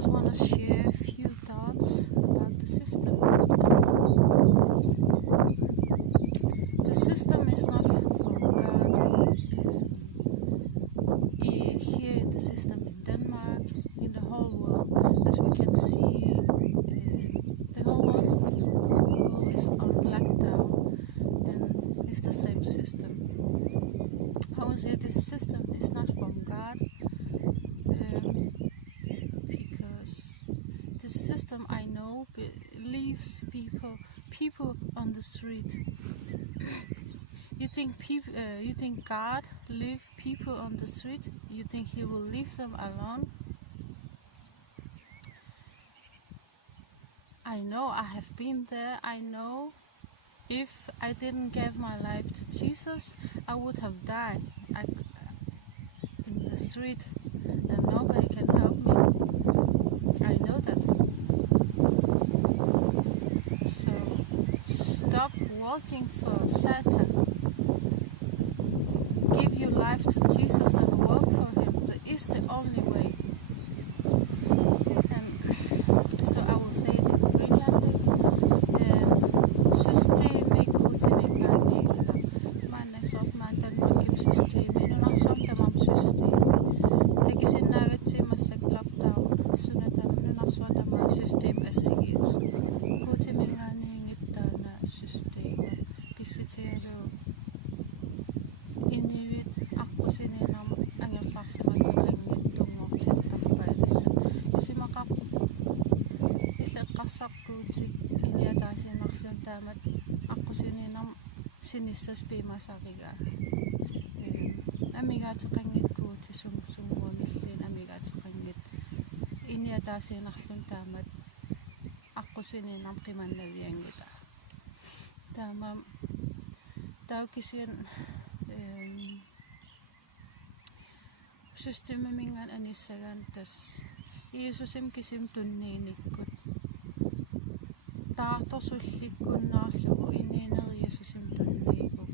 just want to share a few thoughts about the system. The system is not from God. Here in the system in Denmark, in the whole world, as we can see, the whole world is on lockdown, and it's the same system. I would say this system is not from God, because this system I know leaves people on the street. You think God leave people on the street? You think He will leave them alone? I know, I have been there. I know if I didn't give my life to Jesus, I would have died in the street, and nobody can help me. I know that. So stop working for Satan. Give your life to Jesus and work for Him. That is the only way. And so I will say it in Greenlandic. Systemet Guutiminngaanniinngilaq. Maannaksort Danmark systemet. Nunarsortamam systemet. Tekisinnaagatsimassak lockdown. Sunatam nunarsuatamaa system assigit. Guutiminngaanniingittaana systemet. Pissitialu Inuit aqusininam angerlarsimaffeqinngittunngortittappaalassa isimakaq illeqqarsarkuuti iniataasinerlun taamat aqusininam sinissas piimasarigaa amigaatiqanngitkuuti sumuamillin amigaatiqanngit iniataasinerlun taamat aqusininam qimannaviangita taamam taukisian systeemimingaan anissagaan tas Jeesusim kisim tunniinikkut taartorsullikkunnaarlugu iniiner Jeesusim tunniikuk